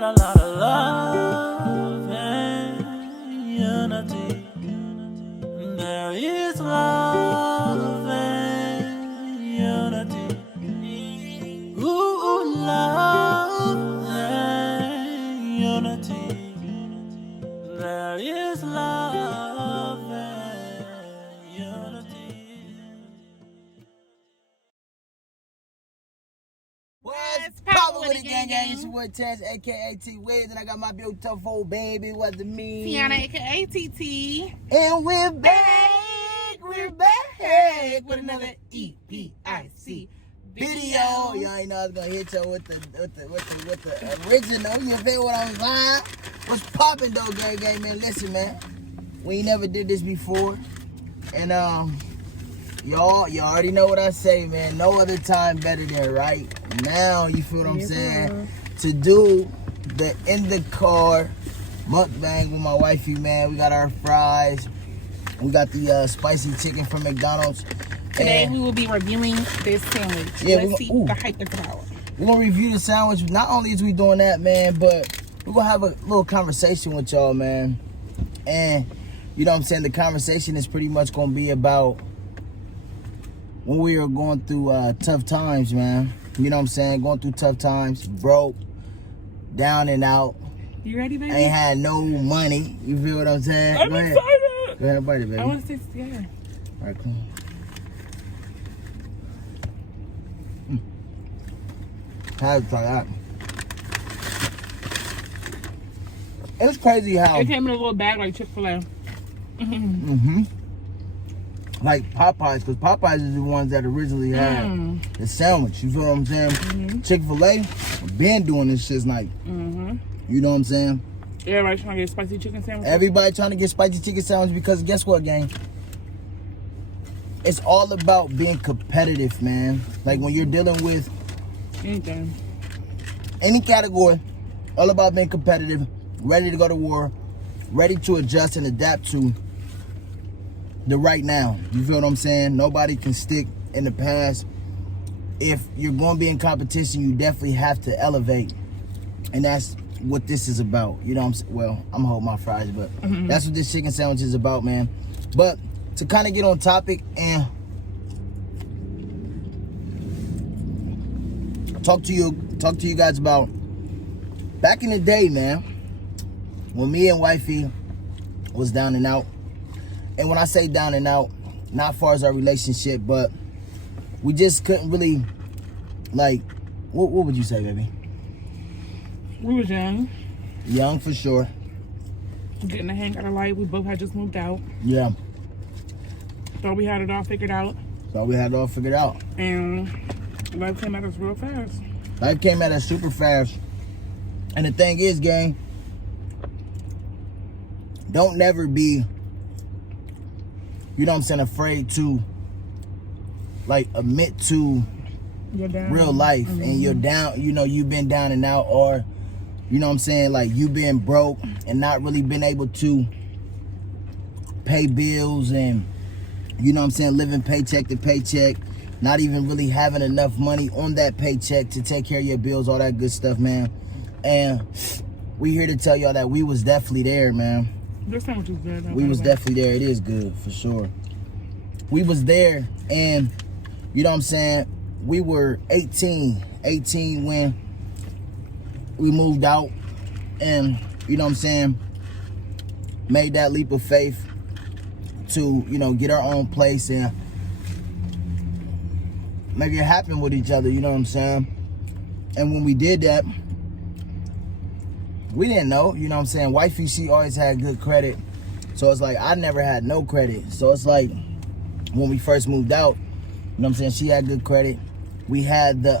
lot of love and unity. There is love and unity. Ooh, love and unity. There is love and unity. What's poppin' with it, gang? It's your boy Tess, aka T Wiz, and I got my beautiful baby. What the mean? Tiana, aka TT. And we're back. We're back with another EPIC video. Y'all ain't know I was gonna hit you with the original. You feel what I'm saying? What's poppin' though, gang? Man, listen, man. We ain't never did this before, and y'all already know what I say, man. No other time better than right now. You feel what I'm saying? To do the in the car mukbang with my wifey, man. We got our fries. We got the spicy chicken from McDonald's. Today we will be reviewing this sandwich. Yeah, let's see the hype that's about. We're gonna review the sandwich. Not only is we doing that, man, but we're gonna have a little conversation with y'all, man. And you know what I'm saying? The conversation is pretty much gonna be about when we are going through tough times, man. You know what I'm saying? Going through tough times, broke, down and out. You ready, baby? Ain't had no money. You feel what I'm saying? I'm excited. Go ahead, bite it, baby. I want to taste it together. All right, cool. Have to try that. It's crazy how it came in a little bag like Chick-fil-A. Like Popeyes, because Popeyes is the ones that originally had the sandwich. You feel what I'm saying? Chick-fil-A been doing this shit like, you know what I'm saying? Everybody trying to get spicy chicken sandwich. Everybody trying to get spicy chicken sandwich because guess what, gang? It's all about being competitive, man. Like when you're dealing with anything, any category, all about being competitive, ready to go to war, ready to adjust and adapt to the right now. You feel what I'm saying? Nobody can stick in the past. If you're going to be in competition, you definitely have to elevate. And that's what this is about. You know what I'm saying? Well, I'm holding my fries, but that's what this chicken sandwich is about, man. But to kind of get on topic and talk to you guys about back in the day, man, when me and wifey was down and out. And when I say down and out, not far as our relationship, but we just couldn't really, like, what would you say, baby? We was young. Young for sure. Getting the hang out of life. We both had just moved out. Yeah. Thought we had it all figured out. And life came at us real fast. Life came at us super fast. And the thing is, gang, don't never be, you know what I'm saying, afraid to, like, admit to real life. And you're down, you know, you've been down and out, or, you know what I'm saying, like, you've been broke and not really been able to pay bills and, you know what I'm saying, living paycheck to paycheck, not even really having enough money on that paycheck to take care of your bills, all that good stuff, man. And we here to tell y'all that we was definitely there, man. This sandwich is good. We was definitely there. It is good, for sure. We was there, and, you know what I'm saying, we were 18 when we moved out, and, you know what I'm saying, made that leap of faith to, you know, get our own place and make it happen with each other, you know what I'm saying? And when we did that, we didn't know, you know what I'm saying? Wifey, she always had good credit. So it's like, I never had no credit. So it's like, when we first moved out, you know what I'm saying? She had good credit. We had the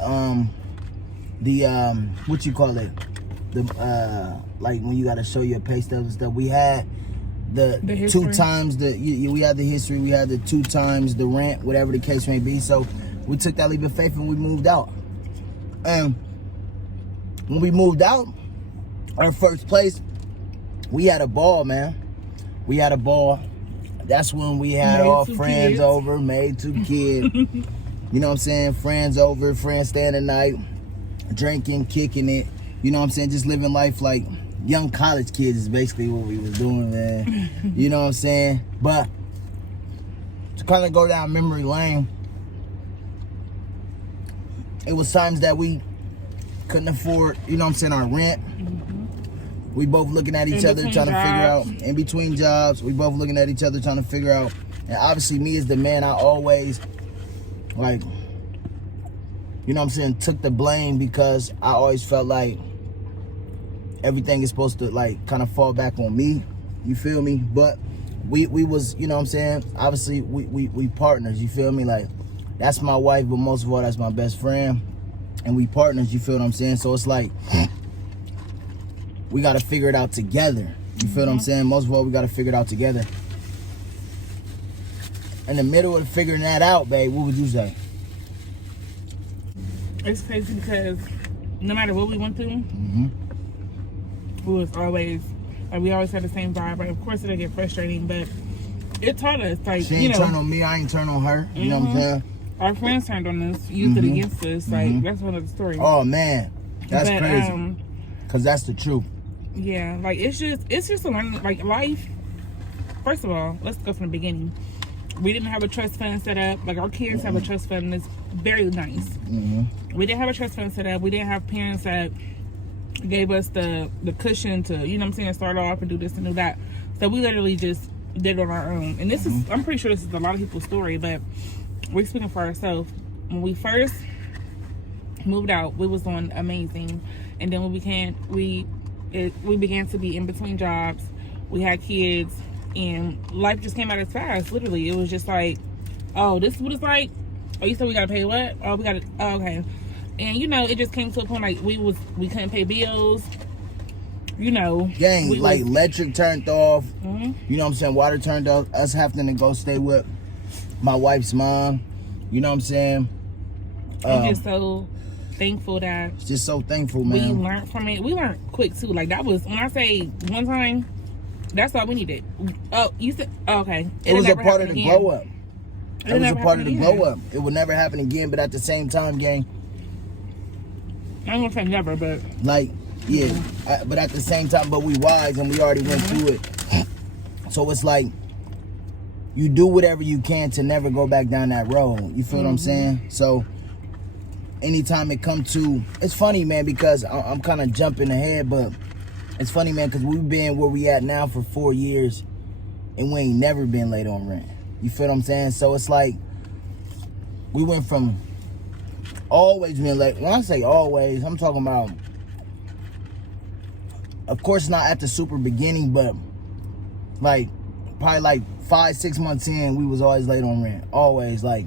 what you call it? Like when you got to show your pay stubs and stuff. We had the 2 times we had the history. We had the 2 times the rent, whatever the case may be. So we took that leap of faith and we moved out. And when we moved out, our first place, we had a ball, man. We had a ball. That's when we had all friends over, made 2 kids. You know what I'm saying? Friends over, friends staying the night, drinking, kicking it. You know what I'm saying? Just living life like young college kids is basically what we was doing, man. You know what I'm saying? But to kind of go down memory lane, it was times that we couldn't afford, you know what I'm saying, our rent. We both looking at each other trying to figure out, in between jobs, we both looking at each other trying to figure out. And obviously me as the man, I always, like, you know what I'm saying, took the blame because I always felt like everything is supposed to, like, kind of fall back on me. You feel me? But we was, you know what I'm saying, obviously we partners, you feel me? Like, that's my wife, but most of all, that's my best friend. And we partners, you feel what I'm saying? So it's like, we got to figure it out together. You feel what I'm saying? Most of all, we got to figure it out together. In the middle of figuring that out, babe, what would you say? It's crazy because no matter what we went through, we was always, like, we always had the same vibe. Like, of course, it'll get frustrating, but it taught us, like, she ain't turn on me, I ain't turn on her. You know what I'm saying? Our friends turned on us, used it against us. Like, that's one of the stories. Oh, man. That's crazy. Because that's the truth. Yeah, like, it's just a learning, like, life. First of all, let's go from the beginning. We didn't have a trust fund set up. Like, our kids have a trust fund, and it's very nice. We didn't have a trust fund set up. We didn't have parents that gave us the cushion to, you know what I'm saying, start off and do this and do that. So we literally just did it on our own. And this is, I'm pretty sure this is a lot of people's story, but we're speaking for ourselves. When we first moved out, we was doing amazing. And then we began to be in between jobs. We had kids, and life just came at us fast. Literally, it was just like, oh, this is what it's like. Oh, you said we gotta pay what? Oh, we gotta. Oh, okay. And you know, it just came to a point like we couldn't pay bills. You know, gang, like electric turned off. You know what I'm saying? Water turned off. Us having to go stay with my wife's mom. You know what I'm saying? I'm just so thankful that. Just so thankful, man. We learned from it. We learned quick too. Like, that was, when I say one time, that's all we needed. Oh, you said, oh, okay. It was a part of the glow up. It was a part of the glow up. It would never happen again, but at the same time, gang. I ain't gonna say never, but. Like, yeah. But at the same time, but we wise and we already went through it. So it's like, you do whatever you can to never go back down that road. You feel what I'm saying? So, anytime it comes to, it's funny, man, because I'm kind of jumping ahead, but it's funny, man, because we've been where we at now for 4 years, and we ain't never been late on rent. You feel what I'm saying? So it's like, we went from always being late. When I say always, I'm talking about, of course, not at the super beginning, but like probably like 5-6 months in, we was always late on rent. Always, like,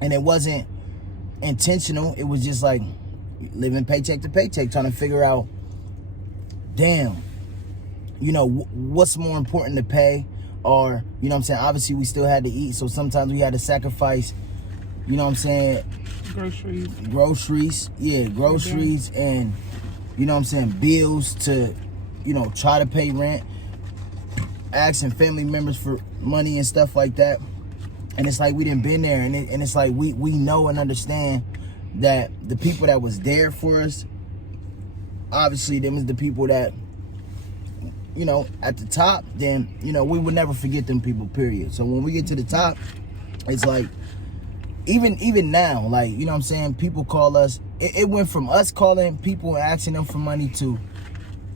and it wasn't intentional. It was just like living paycheck to paycheck, trying to figure out, damn, you know, what's more important to pay, or, you know what I'm saying, obviously we still had to eat, so sometimes we had to sacrifice, you know what I'm saying, groceries, and, you know what I'm saying, bills to, you know, try to pay rent, asking family members for money and stuff like that. And it's like we didn't been there, and it's like we know and understand that the people that was there for us, obviously them is the people that, you know, at the top, then, you know, we would never forget them people, period. So when we get to the top, it's like, even now, like, you know what I'm saying, people call us, it went from us calling people and asking them for money to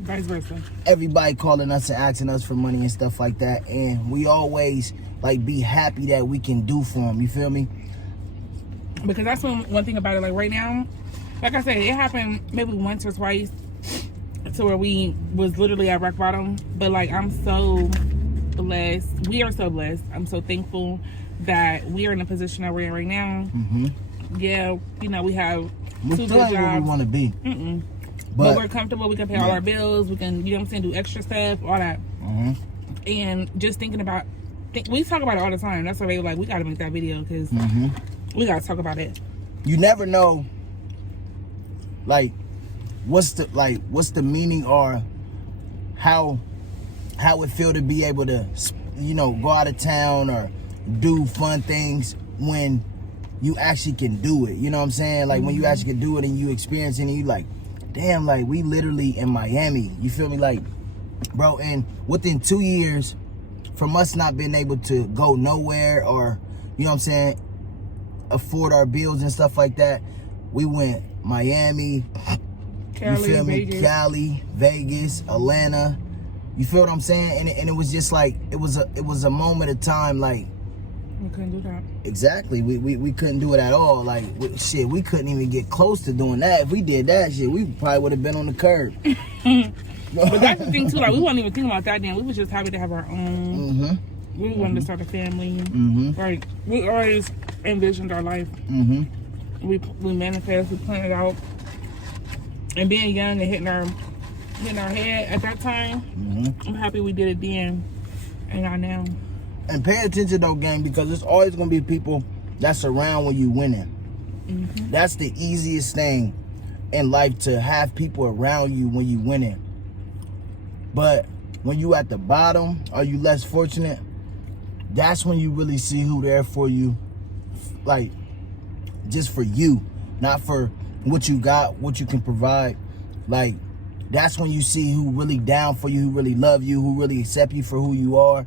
vice versa. Everybody calling us and asking us for money and stuff like that. And we always, like, be happy that we can do for them. You feel me? Because that's one thing about it. Like, right now, like I said, it happened maybe once or twice to where we was literally at rock bottom. But, like, I'm so blessed. We are so blessed. I'm so thankful that we are in the position that we're in right now. Yeah, you know, we have we're 2 still good ain't where we jobs. want to be. But we're comfortable. We can pay all our bills. We can, you know what I'm saying, do extra stuff, all that. And just thinking about, we talk about it all the time. That's why they were like, we got to make that video, because we got to talk about it. You never know, like, what's the meaning, or how it feel to be able to, you know, go out of town or do fun things when you actually can do it. You know what I'm saying? Like, when you actually can do it and you experience it and you like, damn, like we literally in Miami. You feel me? Like, bro, and within 2 years from us not being able to go nowhere or, you know what I'm saying, afford our bills and stuff like that, we went Miami, Cali, you feel me? Vegas. Cali, Vegas, Atlanta. You feel what I'm saying? And it was just like, it was a moment of time, like, We couldn't do that. exactly. We couldn't do it at all. Like, shit, we couldn't even get close to doing that. If we did that shit, we probably would have been on the curb. But that's the thing too. Like, we wasn't even thinking about that then. We was just happy to have our own. Mm-hmm. We wanted to start a family. Mm-hmm. Like, we always envisioned our life. Mm-hmm. We manifest. We planned it out. And being young and hitting our head at that time, I'm happy we did it then and not now. And pay attention though, gang, because there's always gonna be people that's around when you winning. That's the easiest thing in life, to have people around you when you winning. But when you at the bottom or you less fortunate, that's when you really see who there for you, like just for you, not for what you got, what you can provide. Like, that's when you see who really down for you, who really love you, who really accept you for who you are.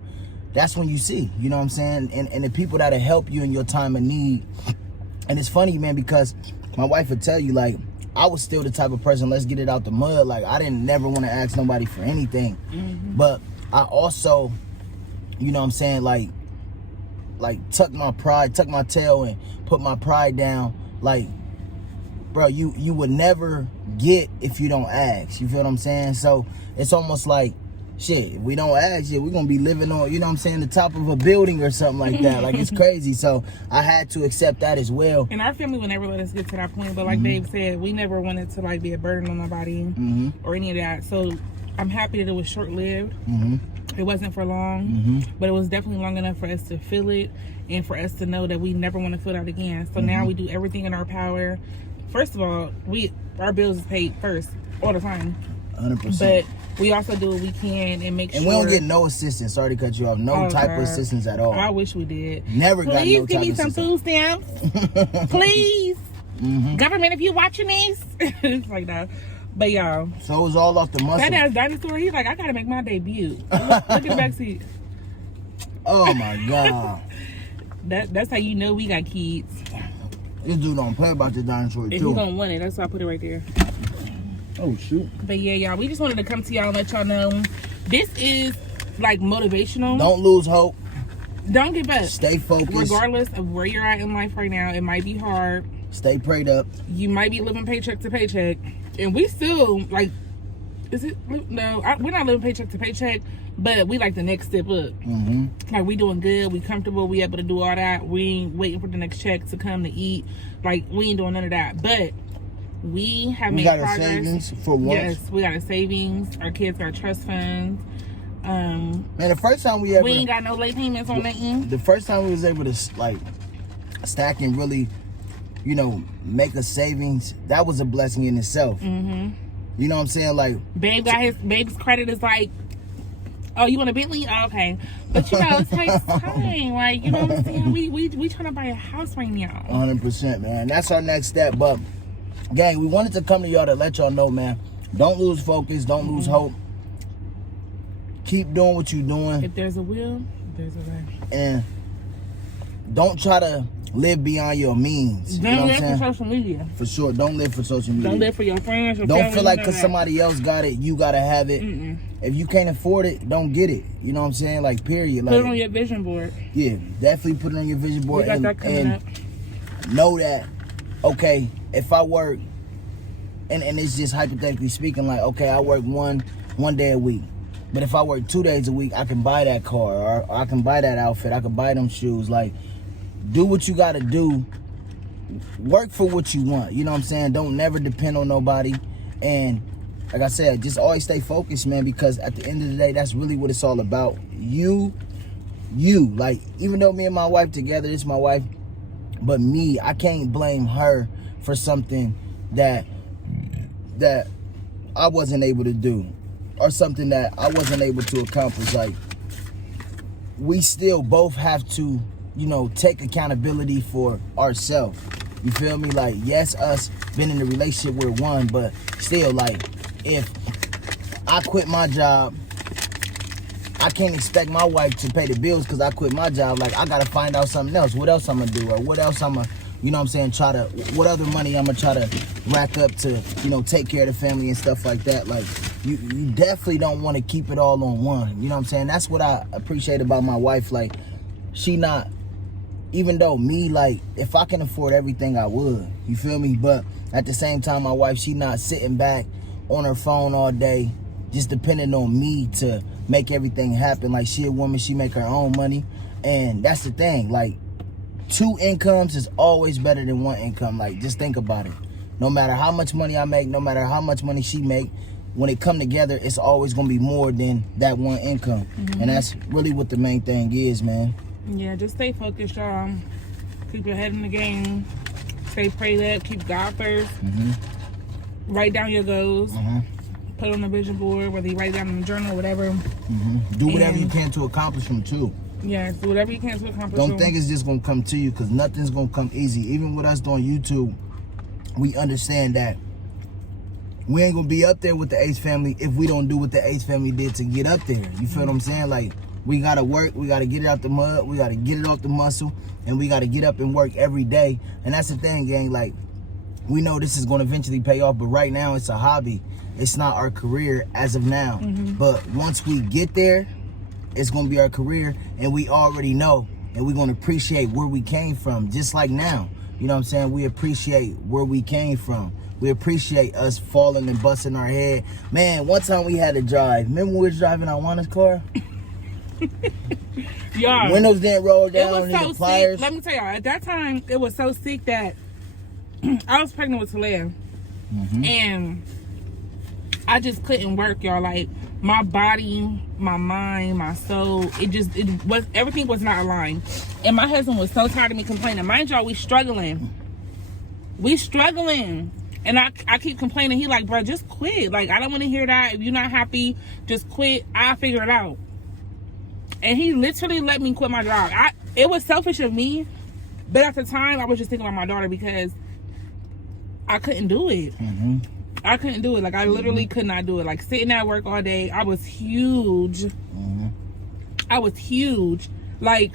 That's when you see, you know what I'm saying? And the people that'll help you in your time of need. And it's funny, man, because my wife would tell you, like, I was still the type of person, let's get it out the mud. Like, I didn't never want to ask nobody for anything. But I also, you know what I'm saying, like tuck my tail and put my pride down. Like, bro, you would never get if you don't ask. You feel what I'm saying? So it's almost like, shit, if we don't ask, we're gonna be living on, you know what I'm saying, the top of a building or something like that. Like, it's crazy. So I had to accept that as well. And our family would never let us get to that point. But like Dave said, we never wanted to like be a burden on nobody or any of that. So I'm happy that it was short lived. It wasn't for long, but it was definitely long enough for us to feel it and for us to know that we never want to feel that again. So now we do everything in our power. First of all, our bills is paid first all the time. 100%. But we also do what we can and make sure. And we don't get no assistance. Sorry to cut you off. No type of assistance at all. I wish we did. Never got no type of Please give me some assistance. food stamps. Please. Government, if you're watching this. It's like that. But y'all. So it was all off the muscle. That ass dinosaur, he's like, I gotta make my debut. Look at the back seat. Oh my God. That's how you know we got kids. This dude don't play about the dinosaur If too. you gonna want it, that's why I put it right there. Oh shoot. But yeah, y'all, we just wanted to come to y'all and let y'all know this is like motivational. Don't lose hope. Don't give up. Stay focused. Regardless of where you're at in life right now, it might be hard. Stay prayed up. You might be living paycheck to paycheck, and we still like. Is it? No, we're not living paycheck to paycheck, but we like the next step up. Like, we doing good, we comfortable, we able to do all that. We ain't waiting for the next check to come to eat. Like, we ain't doing none of that. But we have made progress. We got a savings for once. Yes, we got a savings. Our kids got trust funds. Man, the first time we ain't got no late payments on nothing. The first time we was able to like stack and really, you know, make a savings, that was a blessing in itself. You know what I'm saying? Like, babe's credit is like, oh, you want a Bentley? Oh, okay. But you know, it takes time. Like, you know what I'm saying? We trying to buy a house right now. 100%, man. That's our next step. But gang, we wanted to come to y'all to let y'all know, man, don't lose focus, don't lose hope. Keep doing what you're doing. If there's a will, there's a way. And don't try to live beyond your means. Don't you know live what I'm for saying? social media. For sure. Don't live for social media. Don't live for your friends or Don't family, feel like none because of that. somebody else got it, you got to have it. If you can't afford it, don't get it. You know what I'm saying? Like, period. Put Like, it on your vision board. yeah, definitely put it on your vision board. We got that coming up. Know that, okay, if I work, and it's just hypothetically speaking, like, okay, I work one day a week. But if I work 2 days a week, I can buy that car, or I can buy that outfit, I can buy them shoes. Like, do what you got to do. Work for what you want. You know what I'm saying? Don't never depend on nobody. And like I said, just always stay focused, man, because at the end of the day, that's really what it's all about. You. Like, even though me and my wife together, this is my wife, but me, I can't blame her for something that I wasn't able to do, or something that I wasn't able to accomplish. Like, we still both have to, you know, take accountability for ourselves. You feel me? Like, yes, us been in a relationship, we're one, but still, like, if I quit my job, I can't expect my wife to pay the bills because I quit my job. Like, I gotta find out something else. What else I'm gonna do? Or what else I'm gonna, you know what I'm saying, what other money I'm gonna try to rack up to, you know, take care of the family and stuff like that. Like, you definitely don't want to keep it all on one. You know what I'm saying? That's what I appreciate about my wife. Like, she not, even though me, like, if I can afford everything, I would. You feel me? But at the same time, my wife, she not sitting back on her phone all day, just depending on me to make everything happen. Like, she a woman, she make her own money. And that's the thing. Like, 2 incomes is always better than 1 income. Like, just think about it. No matter how much money I make, no matter how much money she make, when it come together, it's always going to be more than that 1 income. And that's really what the main thing is, man. Yeah, just stay focused, y'all. Keep your head in the game. Stay prayed up. Keep God first. Write down your goals. Put on a vision board, whether you write it down in a journal or whatever. Do whatever you can to accomplish them, too. Yeah, do whatever you can to accomplish Don't them. think it's just going to come to you, because nothing's going to come easy. Even with us doing YouTube, we understand that we ain't going to be up there with the Ace family if we don't do what the Ace family did to get up there. You feel what I'm saying? Like, we got to work. We got to get it out the mud. We got to get it off the muscle. And we got to get up and work every day. And that's the thing, gang. Like, we know this is going to eventually pay off. But right now, it's a hobby. It's not our career as of now. But once we get there, it's going to be our career. And we already know. And we're going to appreciate where we came from. Just like now. You know what I'm saying? We appreciate where we came from. We appreciate us falling and busting our head. Man, one time we had to drive. Remember when we was driving Awana's car? Yeah. Windows didn't roll down. It was so the pliers. sick. Let me tell y'all, at that time, it was so sick that I was pregnant with Talia. And I just couldn't work, y'all. Like, my body, my mind, my soul, everything was not aligned. And my husband was so tired of me complaining. Mind y'all, we struggling. And I keep complaining. He like, bro, just quit. Like, I don't want to hear that. If you're not happy, just quit. I'll figure it out. And he literally let me quit my job. It was selfish of me, but at the time, I was just thinking about my daughter because I couldn't do it. I couldn't do it. Like, I literally could not do it. Like, sitting at work all day, I was huge. I was huge. Like,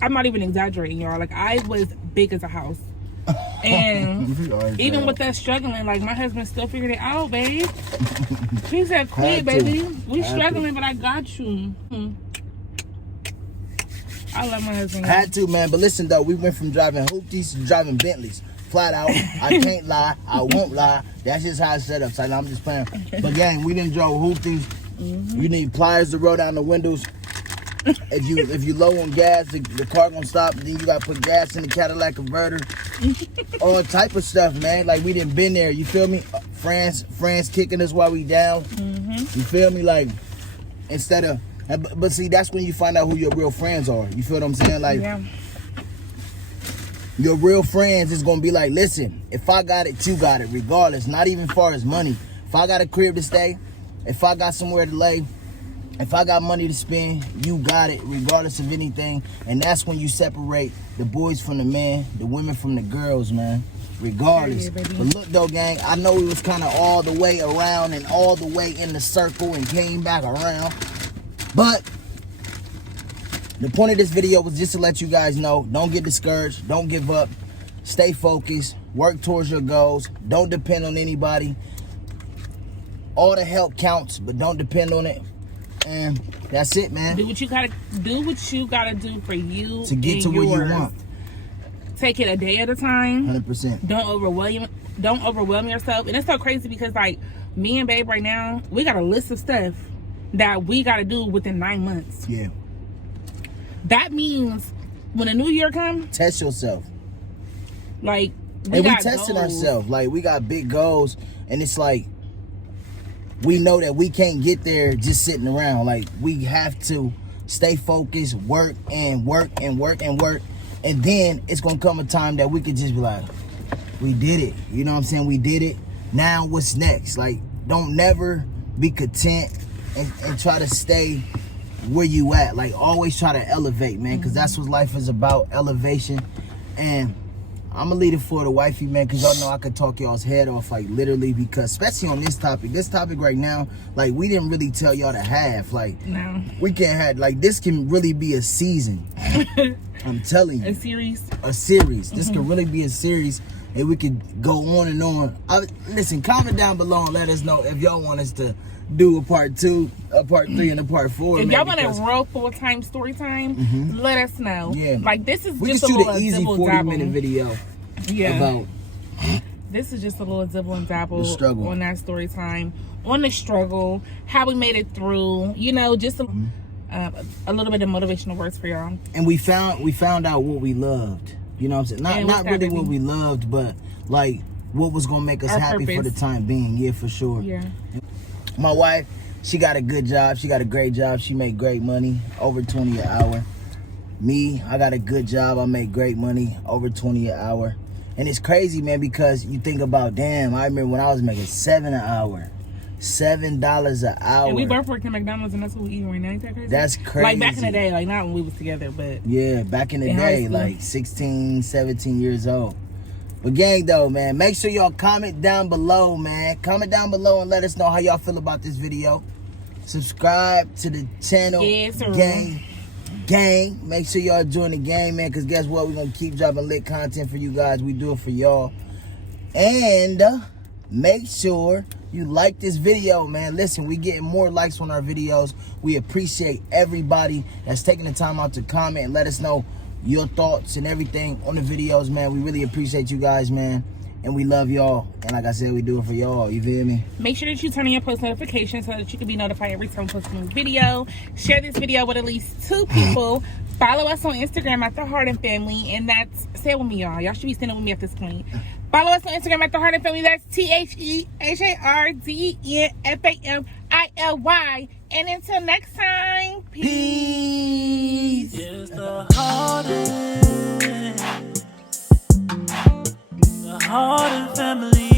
I'm not even exaggerating, y'all. Like, I was big as a house. And even with that struggling, like, my husband still figured it out, babe. He said, quit, baby. We struggling, but I got you. I love my husband. Had to, man. But listen, though, we went from driving hoopties to driving Bentleys. Flat out. I can't lie. I won't lie. That's just how it's set up. So I'm just playing. But, gang, we didn't drove hoopties. You need pliers to roll down the windows. If you low on gas, the car gonna stop. Then you gotta put gas in the Cadillac converter. All type of stuff, man. Like, we didn't been there. You feel me? France kicking us while we down. You feel me? Like, instead of, but see, that's when you find out who your real friends are. You feel what I'm saying? Like, your real friends is gonna be like, listen, if I got it, you got it, regardless. Not even far as money. If I got a crib to stay, if I got somewhere to lay, if I got money to spend, you got it, regardless of anything. And that's when you separate the boys from the men, the women from the girls, man. Regardless. But look, though, gang, I know we was kind of all the way around and all the way in the circle and came back around. But the point of this video was just to let you guys know, don't get discouraged, don't give up, stay focused, work towards your goals, don't depend on anybody. All the help counts, but don't depend on it. And that's it, man. Do what you gotta do for you to get to where you want. Take it a day at a time. 100%. Don't overwhelm yourself. And it's so crazy because, like, me and babe right now, we got a list of stuff that we gotta do within 9 months. Yeah. That means when a new year comes, test yourself. Like, we testing ourselves. Like, we got big goals, and it's like, we know that we can't get there just sitting around. Like, we have to stay focused, work and work and work and work. And then it's going to come a time that we could just be like, we did it. You know what I'm saying? We did it. Now what's next? Like, don't never be content and try to stay where you at. Like, always try to elevate, man, because that's what life is about, elevation. And I'm gonna leave it for the wifey, man, because y'all know I could talk y'all's head off, like, literally, because especially on this topic right now, like, we didn't really tell y'all to have, like, No. we can't have, like, this can really be a season. I'm telling you. A series. This could really be a series, and we could go on and on. Listen, comment down below and let us know if y'all want us to do a part 2, a part 3, and a part 4. If man, y'all want a real full-time story time, let us know. Yeah. Like, this is we just can a shoot little an easy dibble 40-minute dabble. video about This is just a little dibble and dabble the struggle on that story time, on the struggle, how we made it through. You know, just a little bit of motivational words for y'all. And we found out what we loved. You know what I'm saying? Not really what we loved, but like what was gonna make us Our happy purpose. for the time being. Yeah, for sure. Yeah. My wife, she got a good job. She got a great job. She make great money, over 20 an hour. Me, I got a good job. I make great money, over 20 an hour. And it's crazy, man, because you think about, damn, I remember when I was making $7 an hour. $7 an hour. And we both worked at McDonald's, and that's what we eat right now. Ain't that crazy? That's crazy. Like back in the day, like not when we was together, but yeah, back in the in high day, school. like 16, 17 years old. But gang though, man, make sure y'all comment down below, man. Comment down below and let us know how y'all feel about this video. Subscribe to the channel, Yes, sir. gang. Make sure y'all join the gang, man, because guess what? We're going to keep dropping lit content for you guys. We do it for y'all. And make sure you like this video, man. Listen, we getting more likes on our videos. We appreciate everybody that's taking the time out to comment and let us know your thoughts and everything on the videos, man. We really appreciate you guys, man. And we love y'all. And like I said, we do it for y'all. You feel me? make sure that you turn on your post notifications so that you can be notified every time we post a new video. Share this video with at least 2 people. Follow us on Instagram at The Harden Family. And that's, say it with me, y'all. Y'all should be standing with me at this point. Follow us on Instagram at The Harden Family. That's THEHARDENFAMILY. And until next time, peace. It's the Harden family.